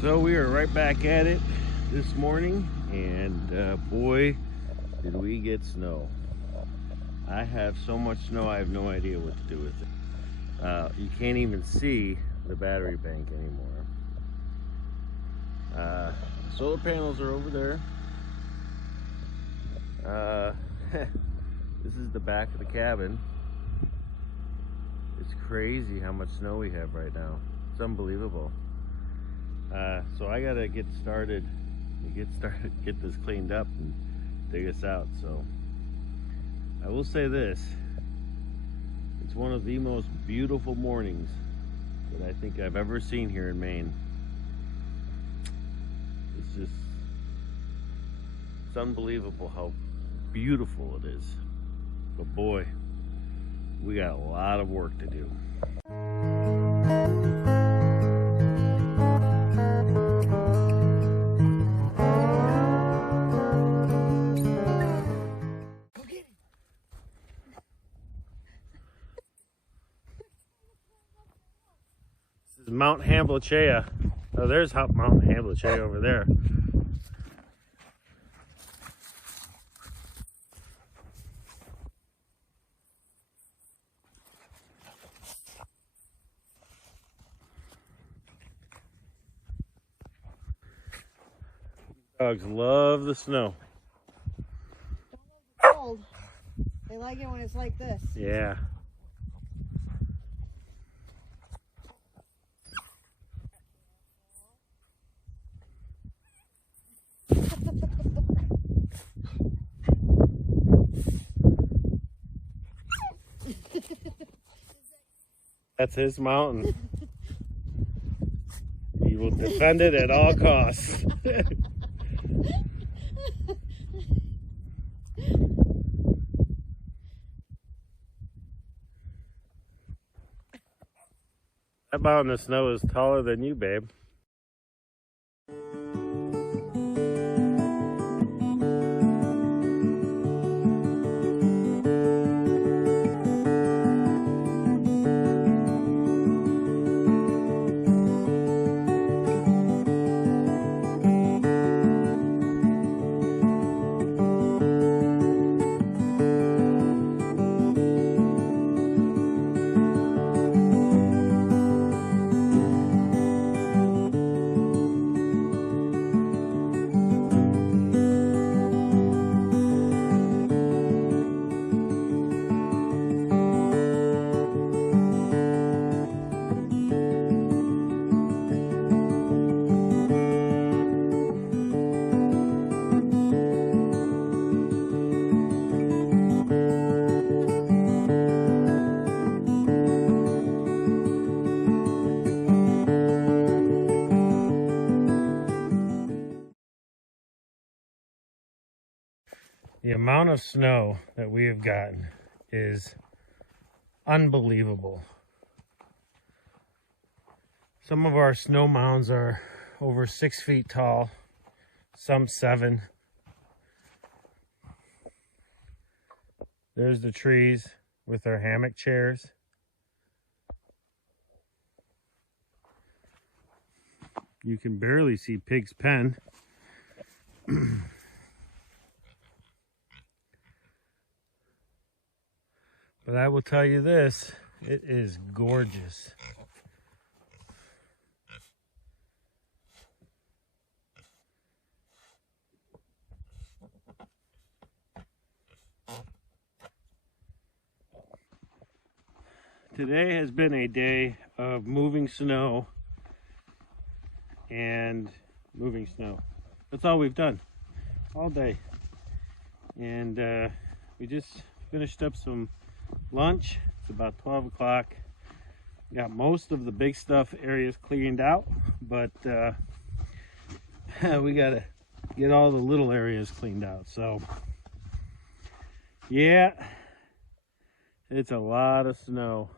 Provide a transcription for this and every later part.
So we are right back at it this morning, and boy, did we get snow. I have so much snow, I have no idea what to do with it. You can't even see the battery bank anymore. Solar panels are over there. This is the back of the cabin. It's crazy how much snow we have right now. It's unbelievable. So I gotta get started, get this cleaned up and dig us out. So I will say this, it's one of the most beautiful mornings that I think I've ever seen here in Maine. It's unbelievable how beautiful it is. But boy, we got a lot of work to do. This is Mount Hamblachea. Oh, there's Mount Hamblachea over there. Dogs love the snow. Don't love the cold. They like it when it's like this. Yeah. That's his mountain. He will defend it at all costs. That mountain of snow is taller than you, babe. The amount of snow that we have gotten is unbelievable. Some of our snow mounds are over 6 feet tall, some 7. There's the trees with their hammock chairs. You can barely see Pig's pen. But I will tell you this, it is gorgeous. Today has been a day of moving snow and moving snow. That's all we've done all day. And we just finished up some lunch. It's about 12 o'clock. Got most of the big stuff areas cleaned out, but we gotta get all the little areas cleaned out. So yeah, it's a lot of snow.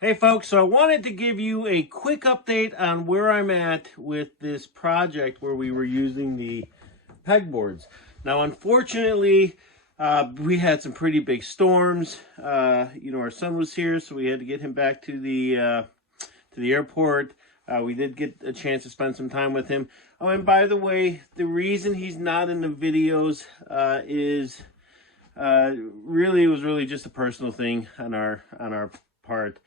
Hey folks, so I wanted to give you a quick update on where I'm at with this project where we were using the pegboards. Now unfortunately, we had some pretty big storms. You know, our son was here, so we had to get him back to the airport. We did get a chance to spend some time with him. Oh, and by the way, the reason he's not in the videos is really, it was really just a personal thing on our part.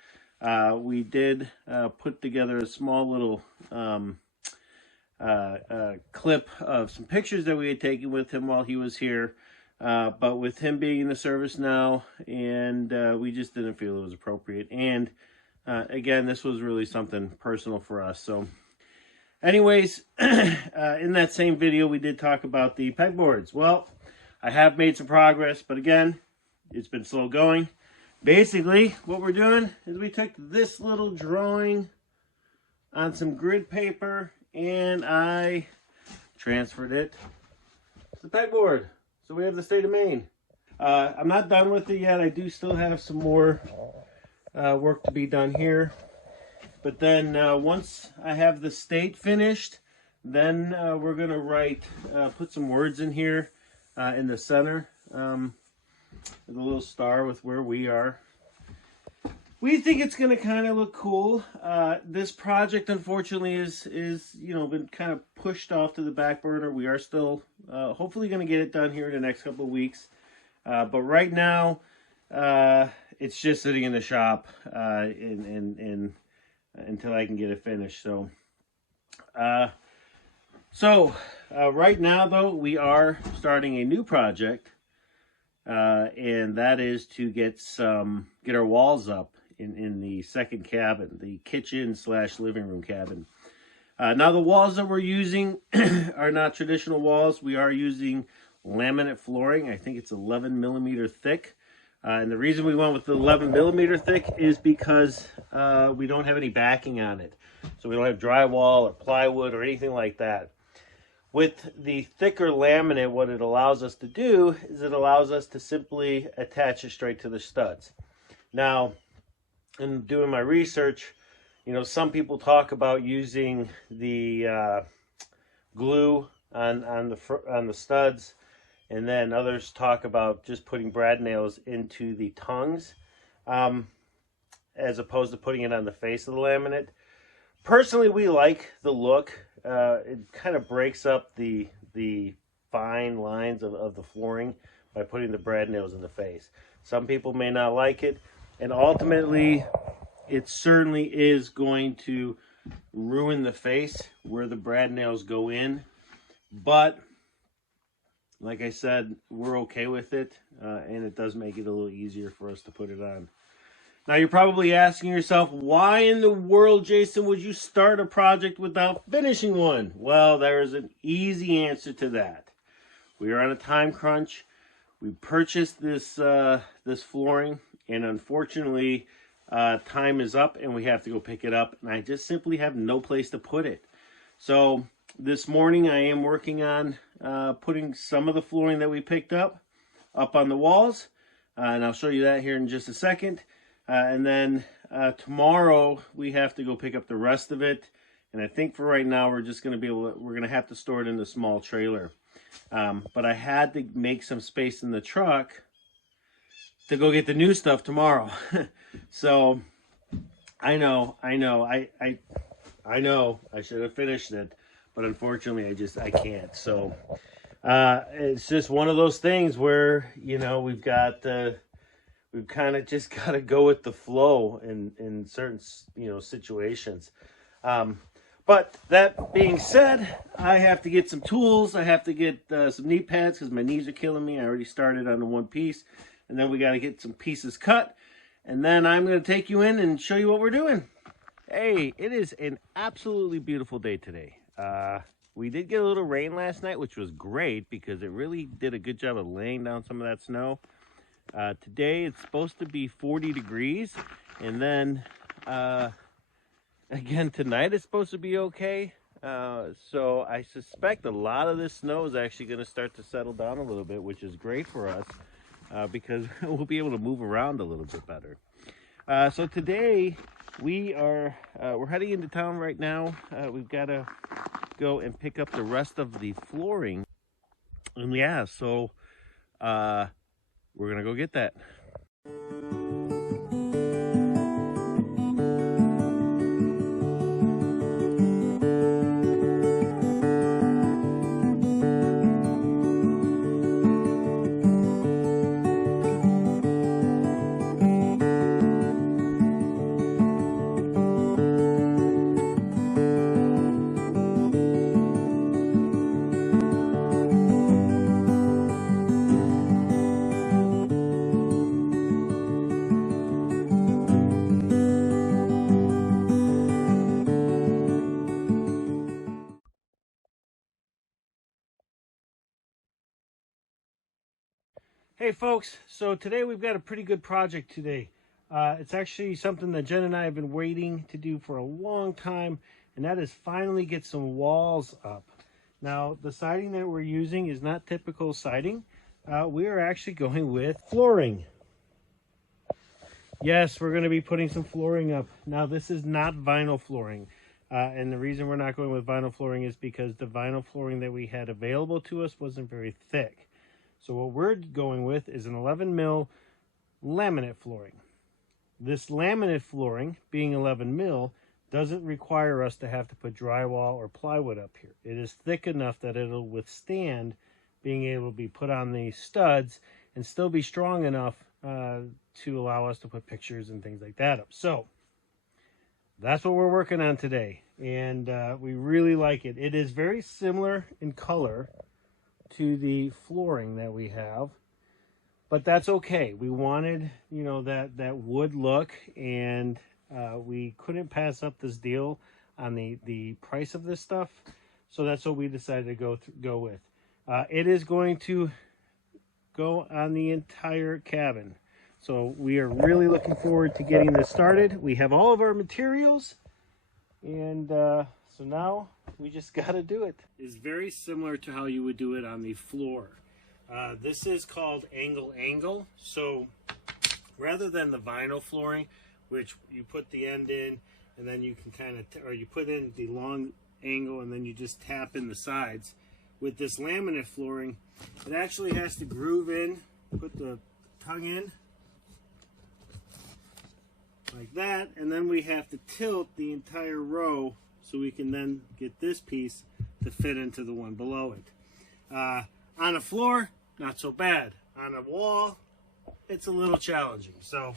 We did put together a small little clip of some pictures that we had taken with him while he was here. But with him being in the service now, and we just didn't feel it was appropriate. And again, this was really something personal for us. So anyways, in that same video, we did talk about the pegboards. Well, I have made some progress, but again, it's been slow going. Basically, what we're doing is we took this little drawing on some grid paper and I transferred it to the pegboard. So we have the state of Maine. I'm not done with it yet. I do still have some more work to be done here. But then once I have the state finished, then we're going to write, put some words in here in the center. With a little star with where we are. We think it's going to kind of look cool. This project, unfortunately, is been kind of pushed off to the back burner. We are still hopefully going to get it done here in the next couple of weeks. But right now, it's just sitting in the shop until I can get it finished. So, right now, though, we are starting a new project. And that is to get our walls up in the second cabin, the kitchen / living room cabin. Now the walls that we're using are not traditional walls. We are using laminate flooring. I think it's 11 millimeter thick. And the reason we went with the 11 millimeter thick is because we don't have any backing on it. So we don't have drywall or plywood or anything like that. With the thicker laminate, what it allows us to do is it allows us to simply attach it straight to the studs. Now, in doing my research, some people talk about using the glue on the studs, and then others talk about just putting brad nails into the tongues, as opposed to putting it on the face of the laminate. Personally, we like the look. It kind of breaks up the fine lines of the flooring by putting the brad nails in the face. Some people may not like it, and ultimately it certainly is going to ruin the face where the brad nails go in. But like I said, we're okay with it, and it does make it a little easier for us to put it on. Now, you're probably asking yourself, why in the world, Jason, would you start a project without finishing one? Well, there is an easy answer to that. We are on a time crunch. We purchased this flooring, and unfortunately, time is up, and we have to go pick it up, and I just simply have no place to put it. So this morning, I am working on putting some of the flooring that we picked up on the walls, and I'll show you that here in just a second. And then tomorrow we have to go pick up the rest of it. And I think for right now we're just going to have to store it in the small trailer. But I had to make some space in the truck to go get the new stuff tomorrow. So I know I should have finished it, but unfortunately I can't. So it's just one of those things where, we've kind of just got to go with the flow in certain, situations. But that being said, I have to get some tools. I have to get some knee pads because my knees are killing me. I already started on the one piece. And then we got to get some pieces cut. And then I'm going to take you in and show you what we're doing. Hey, it is an absolutely beautiful day today. We did get a little rain last night, which was great because it really did a good job of laying down some of that snow. Today it's supposed to be 40 degrees, and then again tonight it's supposed to be okay. So I suspect a lot of this snow is actually going to start to settle down a little bit, which is great for us because we'll be able to move around a little bit better. So today we're heading into town right now. We've got to go and pick up the rest of the flooring, and yeah, so we're gonna go get that. Hey folks, so today we've got a pretty good project today. It's actually something that Jen and I have been waiting to do for a long time, and that is finally get some walls up. Now, the siding that we're using is not typical siding. We are actually going with flooring. Yes, we're going to be putting some flooring up. Now, this is not vinyl flooring. And the reason we're not going with vinyl flooring is because the vinyl flooring that we had available to us wasn't very thick. So what we're going with is an 11 mil laminate flooring. This laminate flooring, being 11 mil, doesn't require us to have to put drywall or plywood up here. It is thick enough that it'll withstand being able to be put on the studs and still be strong enough to allow us to put pictures and things like that up. So that's what we're working on today, and we really like it. It is very similar in color to the flooring that we have, but that's okay. We wanted, you know, that wood look, and we couldn't pass up this deal on the price of this stuff, so that's what we decided to go with. It is going to go on the entire cabin, so we are really looking forward to getting this started. We have all of our materials, and so now we just got to do it. It's very similar to how you would do it on the floor. This is called angle. So rather than the vinyl flooring, which you put the end in and then you can kind of, or you put in the long angle and then you just tap in the sides. With this laminate flooring, it actually has to groove in, put the tongue in like that, and then we have to tilt the entire row so we can then get this piece to fit into the one below it. On a floor, not so bad. On a wall, it's a little challenging. So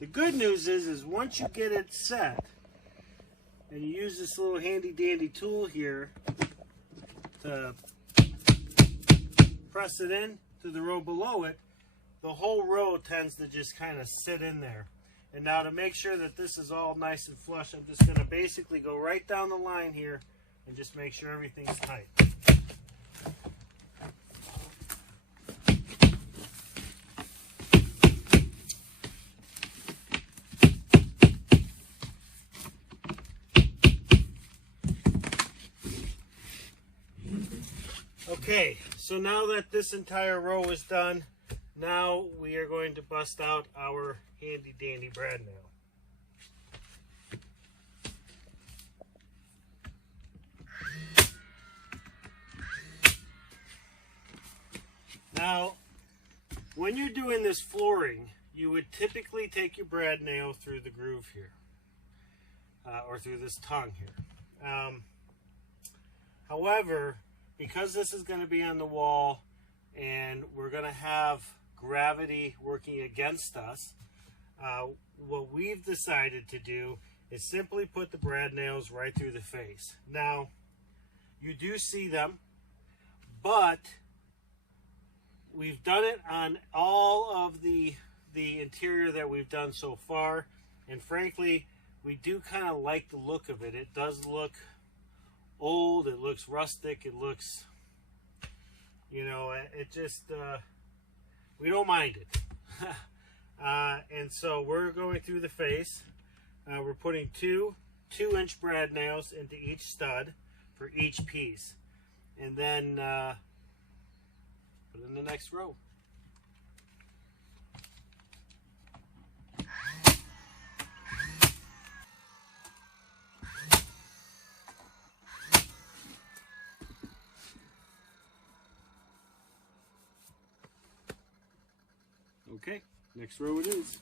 the good news is once you get it set and you use this little handy dandy tool here to press it in to the row below it, the whole row tends to just kind of sit in there. And now to make sure that this is all nice and flush, I'm just going to basically go right down the line here and just make sure everything's tight. Okay, so now that this entire row is done, now we are going to bust out our handy dandy brad nail. Now, when you're doing this flooring, you would typically take your brad nail through the groove here, or through this tongue here. However, because this is going to be on the wall and we're going to have gravity working against us, what we've decided to do is simply put the brad nails right through the face. Now, you do see them, but we've done it on all of the interior that we've done so far, and frankly, we do kind of like the look of it. It does look old, it looks rustic, it looks, you know, it just, we don't mind it. And so we're going through the face. We're putting two 2-inch brad nails into each stud for each piece, and then put in the next row. Okay, next row it is.